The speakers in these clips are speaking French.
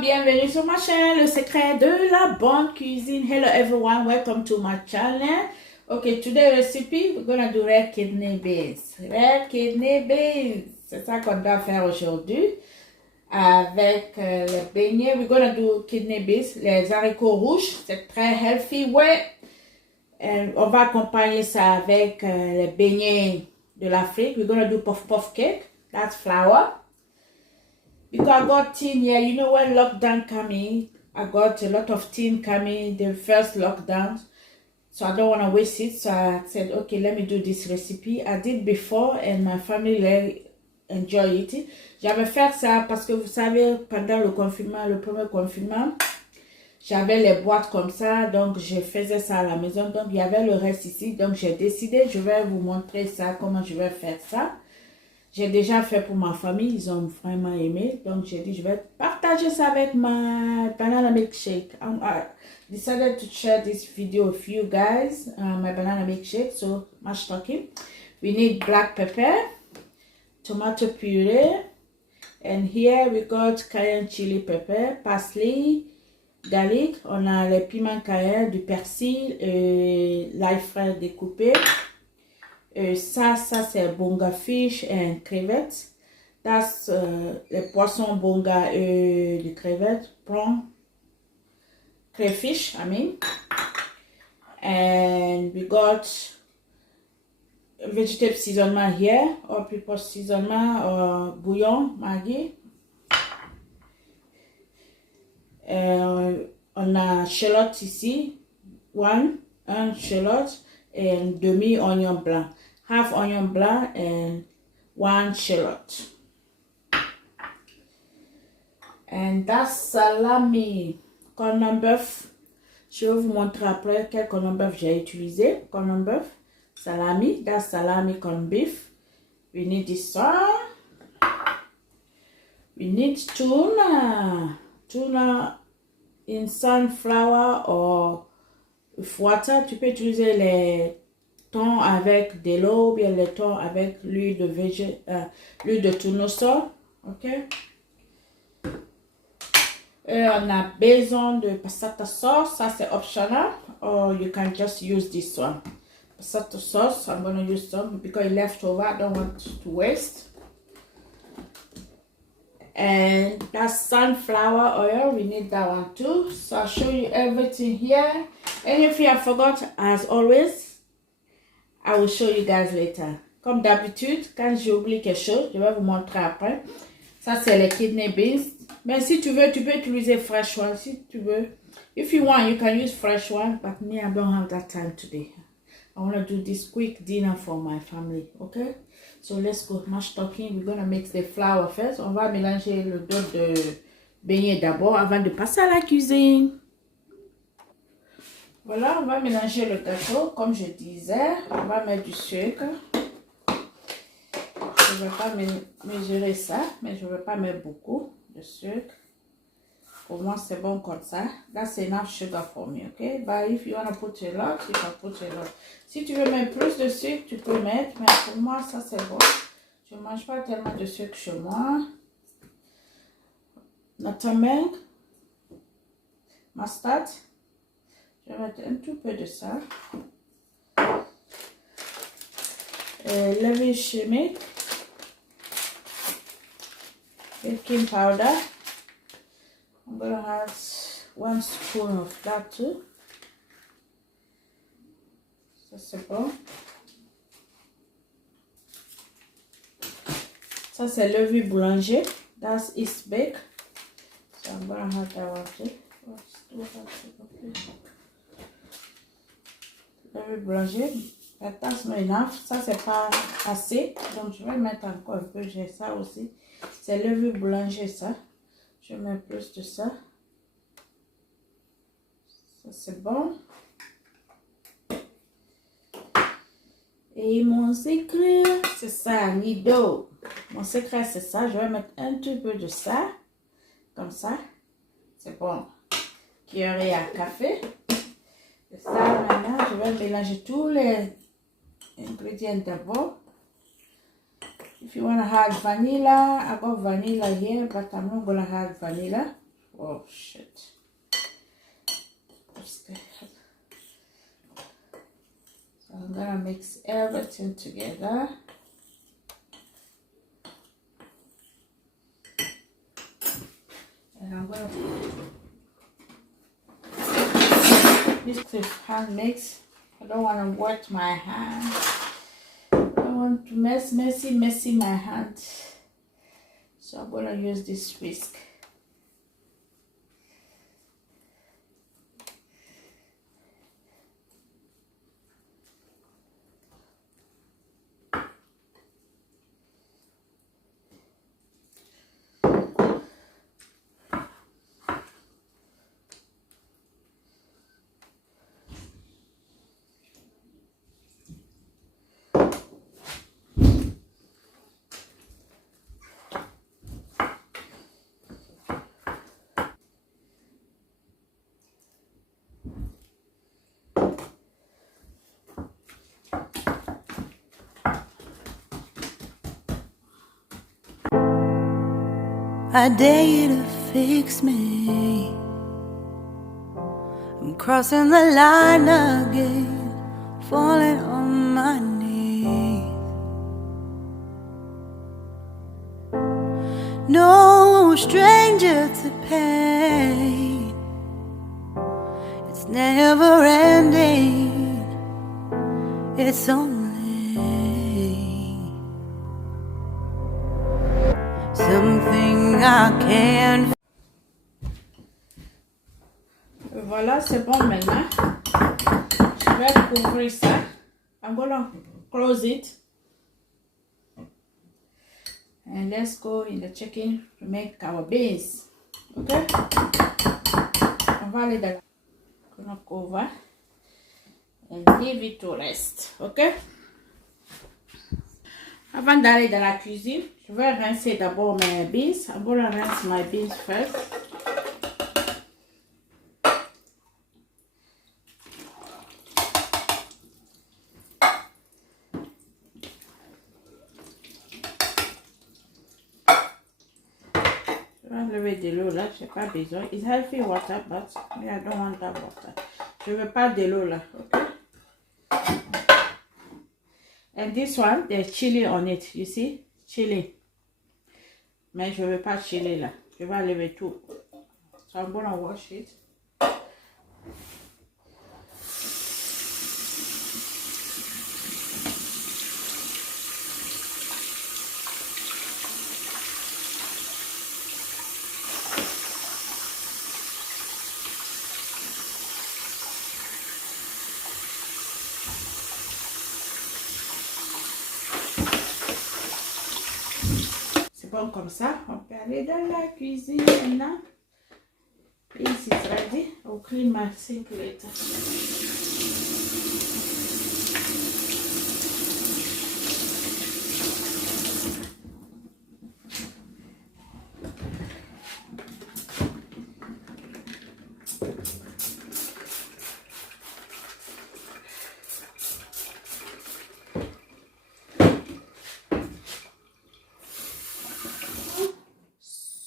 Bienvenue sur ma chaîne, le secret de la bonne cuisine. Hello everyone, welcome to my channel. Okay, today recipe, we're gonna do red kidney beans. Red kidney beans, c'est ça qu'on doit faire aujourd'hui. Avec les beignets, we're gonna do kidney beans, les haricots rouges, c'est très healthy way. And on va accompagner ça avec les beignets de l'Afrique. We're gonna do puff puff cake, that's flour. Because I got teen here, you know when lockdown coming, I got a lot of teen coming, the first lockdown. So I don't want to waste it. So I said, okay, let me do this recipe. I did before and my family enjoy it. J'avais fait ça parce que vous savez, pendant le confinement, le premier confinement, j'avais les boîtes comme ça. Donc je faisais ça à la maison. Donc il y avait le reste ici. Donc j'ai décidé, je vais vous montrer ça, comment je vais faire ça. J'ai déjà fait pour ma famille, ils ont vraiment aimé. Donc, j'ai dit, je vais partager ça avec ma banana milkshake. I decided to share this video with you guys, my banana milkshake. So, much talking. We need black pepper, tomato puree, and here we got cayenne chili pepper, parsley, garlic. On a les piments cayenne, du persil, l'ail frais découpé. Ça c'est bonga fish and crevettes. That's les poissons bonga de crevettes, prawn, crayfish, I mean. And we got vegetable seasonment here, or people seasonment, or bouillon, Maggi. On a shallot ici, un shallot, and demi onion blanc. Half onion blanc and 1 shallot. And that's salami. Corned beef. Je vais vous montrer après quel corned beef j'ai utilisé. Corned beef, salami. That's salami corned beef. We need this one. We need tuna. Tuna in sunflower or with water. Tu peux utiliser les thon avec de l'eau, bien le thon avec l'huile de tournesol, ok. Et on a besoin de passata sauce, ça c'est optional, or you can just use this one. Passata sauce, I'm going to use some because it left over, I don't want to waste. And that's sunflower oil, we need that one too. So I'll show you everything here. Anything I forgot, as always, I will show you guys later. Comme d'habitude, quand j'ai oublié quelque chose, je vais vous montrer après. Ça, c'est les kidney beans. Mais si tu veux, tu peux utiliser fresh one. Si tu veux. If you want, you can use fresh one. But me, I don't have that time today. I want to do this quick dinner for my family. Okay? So, let's go. Much talking. We're going to mix the flour first. On va mélanger le dos de beignet d'abord avant de passer à la cuisine. Voilà, on va mélanger le gâteau, comme je disais. On va mettre du sucre. Je ne vais pas mesurer ça, mais je ne vais pas mettre beaucoup de sucre. Pour moi, c'est bon comme ça. That's enough sugar for me, okay? But if you want to put a lot, you can put a lot. Si tu veux mettre plus de sucre, tu peux mettre. Mais pour moi, ça c'est bon. Je ne mange pas tellement de sucre chez moi. Nutmeg. Mustard. Je vais mettre un tout peu de ça. Levure chimique. Baking powder. I'm going to have 1 spoon of that too. Ça c'est bon. Ça c'est levure boulanger. That's East Bake. So I'm going to have that one too. Levure boulanger, that's not enough. Ça c'est pas assez, donc je vais mettre encore un peu. J'ai ça aussi. C'est levure boulanger ça. Je mets plus de ça. Ça c'est bon. Et mon secret, c'est ça, Nido. Mon secret c'est ça. Je vais mettre un tout peu de ça. comme ça. C'est bon. Cuillerée à café. Et ça, maintenant, je vais mélanger tous les ingrédients d'abord. If you want to add vanilla, I got vanilla here, but I'm not going to add vanilla. Oh, shit. So I'm going to mix everything together. And I'm going to this is hand mix. I don't want to wet my hand. I don't want to messy my hand. So I'm going to use this whisk. I dare you to fix me. I'm crossing the line again, falling on my knees. No stranger to pain, it's never ending, it's only something I can't. Voilà, c'est bon maintenant. Je vais couvrir ça. I'm gonna close it. And let's go in the chicken to make our beans. Okay? On va aller dans la... Gonna cover and leave it to rest. Okay? Avant d'aller dans la cuisine, je vais rincer d'abord mes beans. I'm gonna rinse my beans first. Je vais enlever de l'eau là, je n'ai pas besoin. It's healthy water, but I don't want that water. Je ne veux pas de l'eau là, okay? And this one, there's chili on it, you see? Chili. Mais je ne veux pas chili là. Je vais enlever tout. So I'm gonna wash it. Bon, comme ça, on peut aller dans la cuisine maintenant. This is ready. I'll clean my sink later.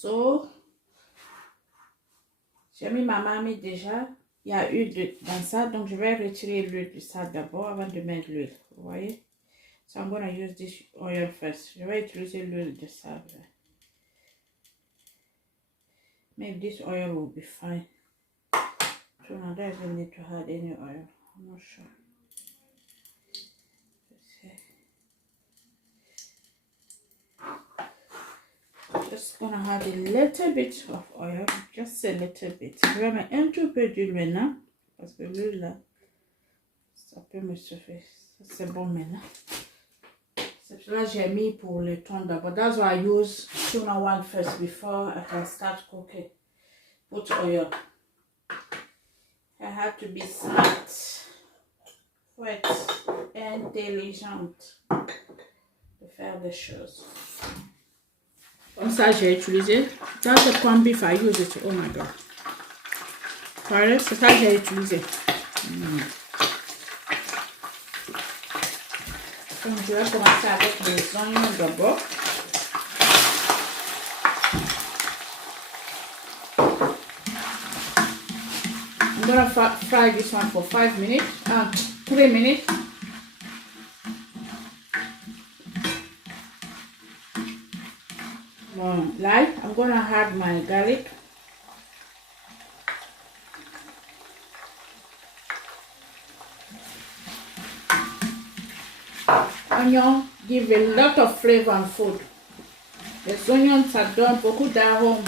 So, j'ai mis ma marmite déjà. Il y a eu dans ça, donc je vais retirer l'huile de ça d'abord avant de mettre l'huile. Vous voyez? So I'm gonna use this oil first. Je vais utiliser l'huile de ça. Maybe this oil will be fine. So I don't even need to add any oil. I'm not sure. Just gonna add a little bit of oil, just a little bit. Je vais mettre un tout peu d'huile maintenant, parce que l'huile là, ça peut me suffire. C'est bon maintenant. C'est cela que j'ai mis pour le thon d'abord. That's why I use tuna one first before I can start cooking. Put oil. I have to be smart, faut intelligente de faire des choses. Comme ça, j'ai utilisé. That's the corned beef I use it. Oh my god. Voilà, c'est ça que j'ai utilisé. Donc, je vais commencer avec les oignons d'abord. I'm gonna fry this one for 5 minutes, 3 minutes. Light. I'm gonna add my garlic. Onion give a lot of flavor and food. Les oignons, ça donne beaucoup d'arôme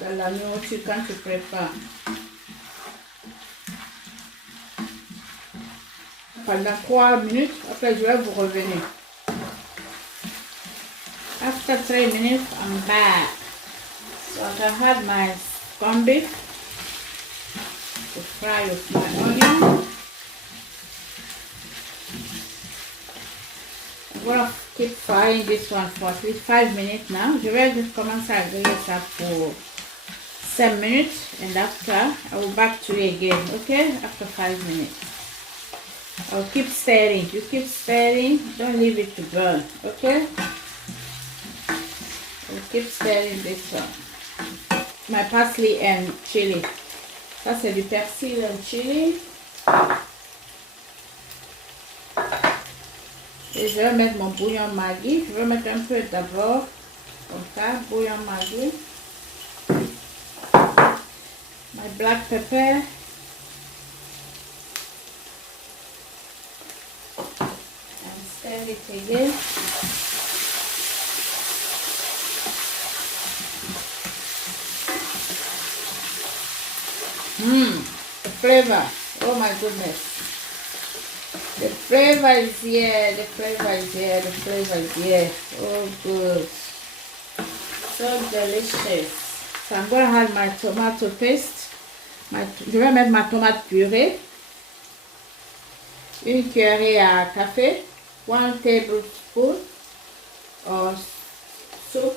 dans la nourriture quand tu prépares. Pendant 3 minutes, après je vais vous revenir. After 3 minutes, I'm back. So I can add my corned beef to fry with my onion. I'm gonna keep frying this one for at least 5 minutes now. Je vais commencer à griller ça pour 5 minutes, and after I will back to it again. Okay, after 5 minutes. I'll keep stirring. You keep stirring. Don't leave it to burn. Okay. I'll keep stirring this one. My parsley and chili. Ça c'est du persil and chili. Et je vais mettre mon bouillon Maggi. Je vais mettre un peu d'abord. Comme ça, bouillon Maggi. My black pepper. And stir it again. The flavor. Oh my goodness. The flavor is here. The flavor is here. The flavor is here. Oh good. So delicious. So I'm going to add my tomato paste. Je vais mettre ma tomate purée. Une cuillerée à café. 1 tablespoon of soup.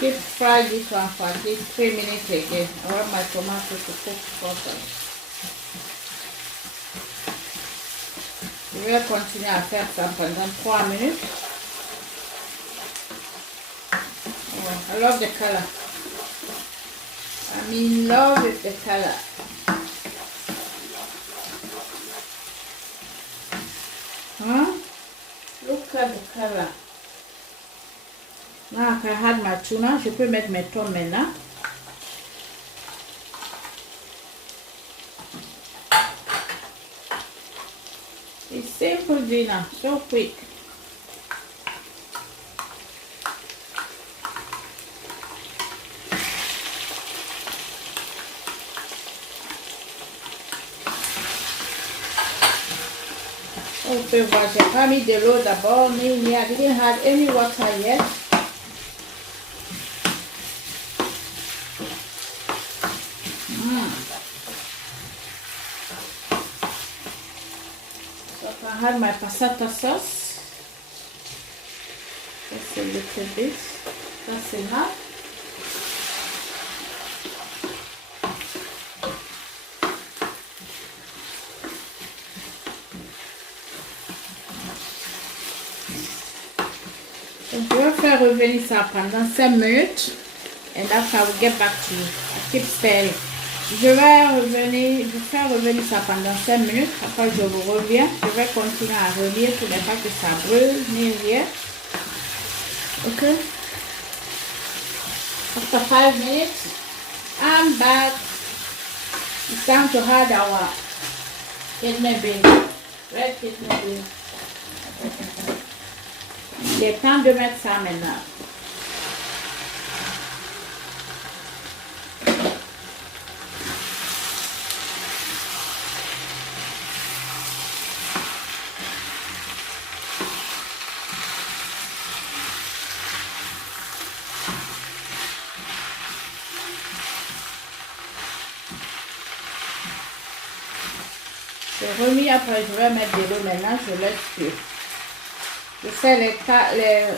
Keep fry this one for at least 3 minutes again. I want my tomato to cook properly. Je vais continuer à faire ça pendant 3 minutes. Oh, I love the color. I'm in love with the color. Huh? Look at the color. Now I can add my tuna. Je peux mettre mes thons maintenant. It's simple dinner, so quick. On peut voir, j'ai pas mis de l'eau d'abord, mais il n'y a didn't have any water yet. I had my passata sauce. Just a little bit. That's enough. Donc, je vais faire revenir ça pendant 5 minutes. And after I will get back to you. I keep stirring. Je vais faire revenir ça pendant 5 minutes. Après, je vous reviens. Je vais continuer à relire pour ne pas que ça brûle ni rien. Ok. After 5 minutes, I'm back. It's time to add our kidney beans. Red kidney beans. Il est temps de mettre ça maintenant. J'ai remis après, je vais mettre de l'eau maintenant, je laisse cuire. Je sais les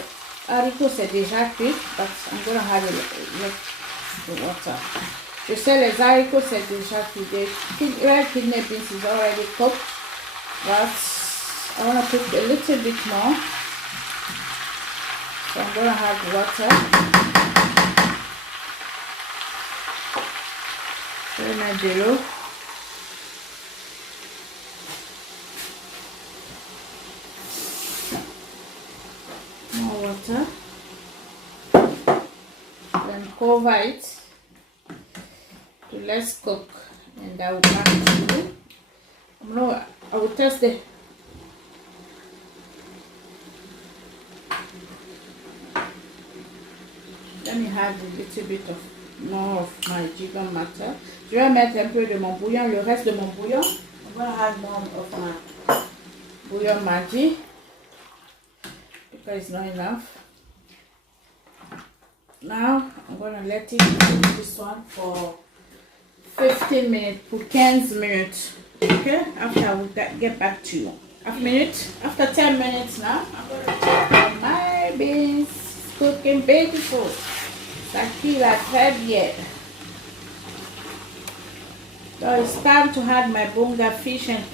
haricots c'est déjà cuit, but I'm gonna have the water. Je sais les haricots c'est déjà cuit. The red kidney beans is already cooked, but I want to cook a little bit more. So I'm gonna have water. Je vais mettre de l'eau. More water. Then cover it to let's cook, and I will back to you. I will test the let me have a little bit of more of my jigger matter. Je vais mettre un peu de mon bouillon, le reste de mon bouillon. I'm gonna have more of my bouillon Maggi because it's not enough. Now I'm gonna let it cook this one for 15 minutes, for 15 minutes. Okay, after I will get back to you. After 10 minutes now, I'm gonna check on my beans. Cooking beautiful. Ça cuit là très bien. So it's time to add my bonga fish and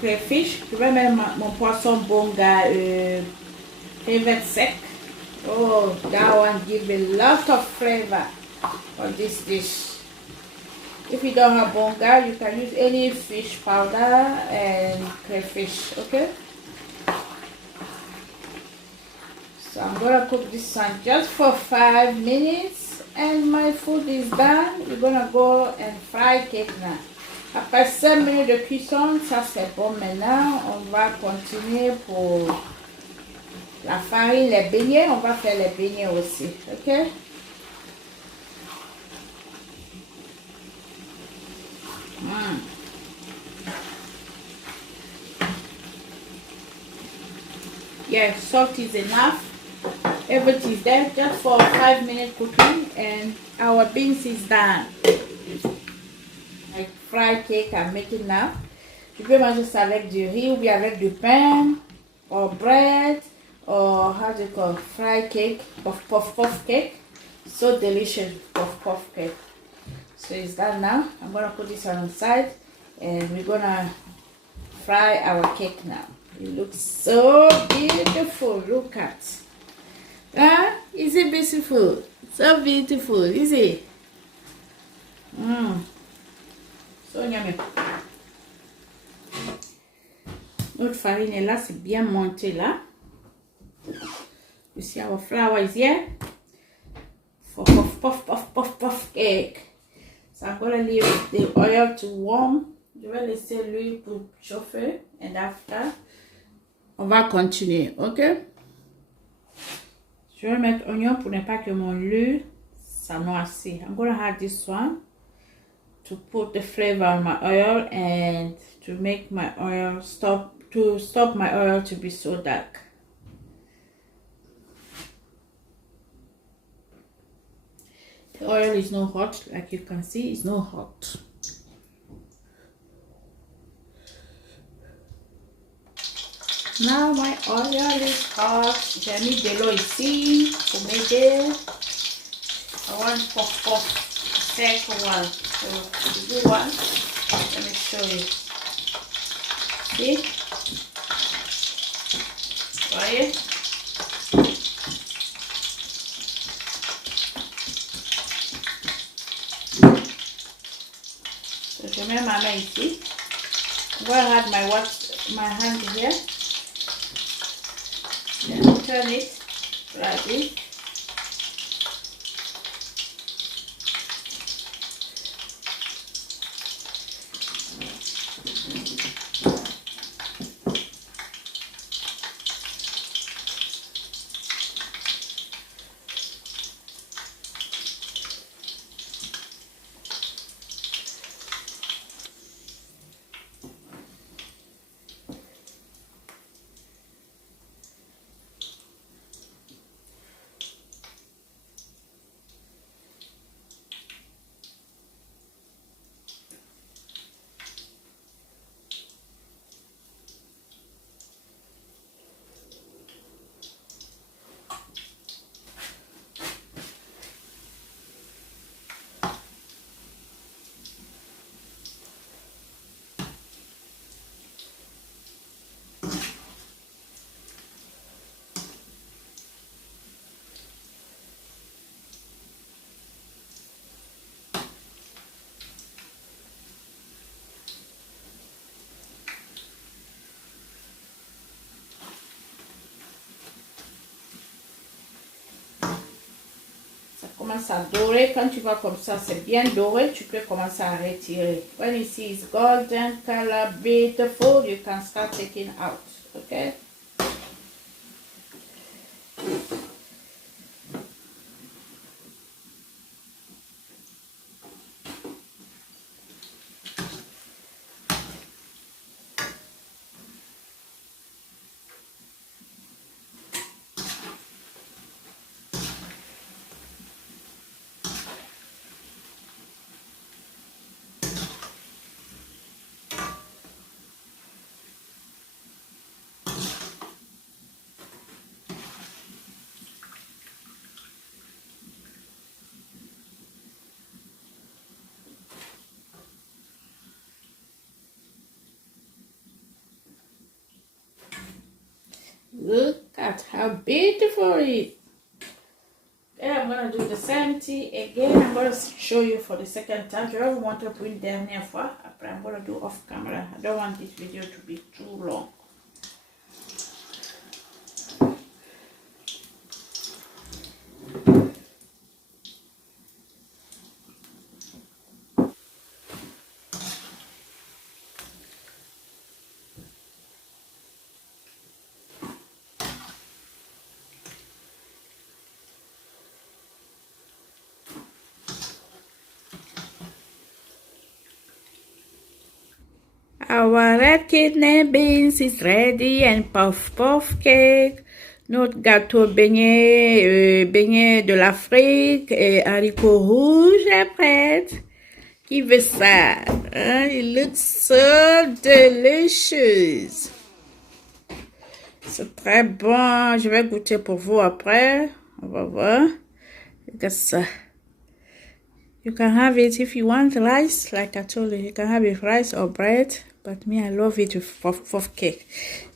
crayfish. Je vais mettre mon poisson bonga crevette sec. Oh, that one gives a lot of flavor for this dish. If you don't have bonga, you can use any fish powder and crayfish, okay? So I'm gonna cook this one just for 5 minutes and my food is done. We're gonna go and fry cake now. Après 5 minutes de cuisson, ça c'est bon. Maintenant, on va continuer pour la farine, les beignets. On va faire les beignets aussi, ok? Yeah, salt is enough. Everything is there just for 5 minutes cooking and our beans is done. Like fried cake I'm making now. Tu peux manger ça avec du riz ou bien avec du pain or bread or how do you call fried cake, puff cake. So delicious puff cake. So it's done now. I'm gonna put this on the side and we're gonna fry our cake now. It looks so beautiful. Look at. Is it beautiful? So beautiful, is it? So yummy. Notre farine est là, c'est bien monté là. You see our flour is here for puff cake. So I'm gonna leave the oil to warm. Je vais laisser l'huile pour chauffer and after on va continuer, ok? Je vais mettre oignon pour ne pas que mon lait s'anoisse. I'm gonna add this one to put the flavor on my oil and to make my oil stop my oil to be so dark. The oil is not hot, like you can see, it's not hot. Now my oil is hot. J'ai mis de l'eau ici pour m'aider. I want puff second one. So to do one, let me show you. See? Voyez? So je mets ma main ici. I'm going to have my hand here. Then turn it like this. commence à dorer. Quand tu vois comme ça, c'est bien doré, tu peux commencer à retirer. When you see it's golden color, beautiful, you can start taking out. Okay? Look at how beautiful it is. Then I'm going to do the same thing again. I'm going to show you for the second time. Je vais vous montrer pour une dernière fois. Après, I'm going to do off camera. I don't want this video to be too long. Our red kidney beans is ready and puff cake. Notre gâteau beignet de l'Afrique et haricots rouges est prêt. Qui veut ça? Hein? It looks so delicious. C'est très bon. Je vais goûter pour vous après. On va voir. Look at ça. You can have it if you want rice, like I told you. You can have it rice or bread. But me, I love it with puff cake.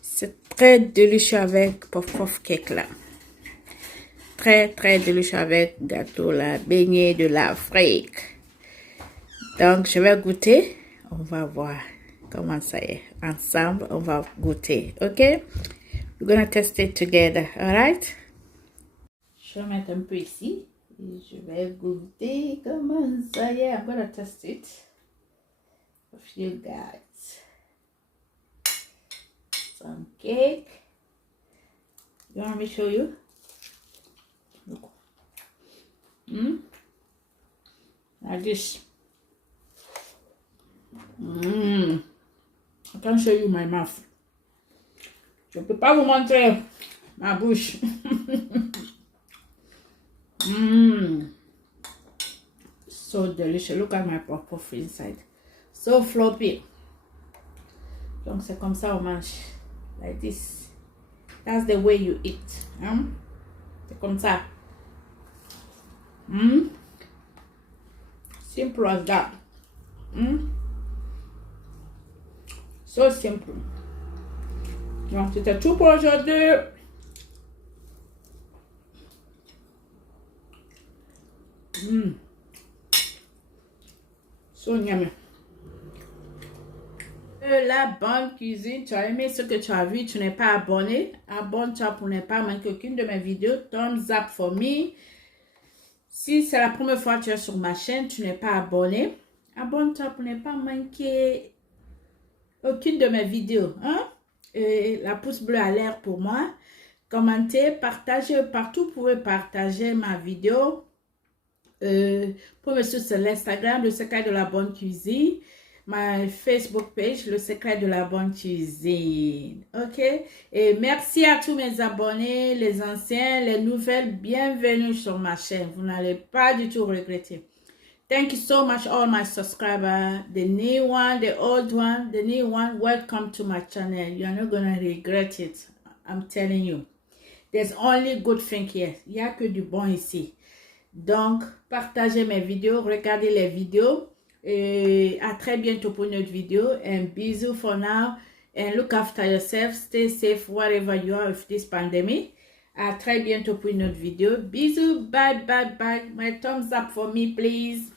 C'est très délicieux avec puff cake là. Très délicieux avec gâteau là, beignet de l'Afrique. Donc, je vais goûter. On va voir comment ça est. Ensemble, on va goûter. OK? We're gonna test it together. Alright? Je vais mettre un peu ici. Et je vais goûter comment ça y est. I'm gonna test it for you guys. Some cake. You want me to show you? Look. Like this. I can't show you my mouth. Je ne peux pas vous montrer ma bouche. So delicious. Look at my puff inside. So floppy. Donc c'est comme ça on mange. Like this. That's the way you eat. C'est comme ça. Simple as that. So simple. Donc c'était tout pour aujourd'hui. So yummy. La bonne cuisine, tu as aimé ce que tu as vu, tu n'es pas abonné, abonne-toi pour ne pas manquer aucune de mes vidéos. Thumbs up for me. Si c'est la première fois que tu es sur ma chaîne, tu n'es pas abonné, abonne-toi pour ne pas manquer aucune de mes vidéos. Et la pouce bleue à l'air pour moi. Commentez, partagez partout. Vous pouvez partager ma vidéo. Pour me suivre sur l'Instagram, le secret de la bonne cuisine. Ma Facebook page, le secret de la bonne cuisine. OK? Et merci à tous mes abonnés, les anciens, les nouvelles. Bienvenue sur ma chaîne. Vous n'allez pas du tout regretter. Thank you so much, all my subscribers. The new one, the old one, the new one. Welcome to my channel. You're not going to regret it. I'm telling you. There's only good thing here. Il n'y a que du bon ici. Donc, partagez mes vidéos, regardez les vidéos. Et à très bientôt pour une autre vidéo. And bisous for now. And look after yourself. Stay safe wherever you are with this pandemic. À très bientôt pour une autre vidéo. Bisous. Bye. My thumbs up for me, please.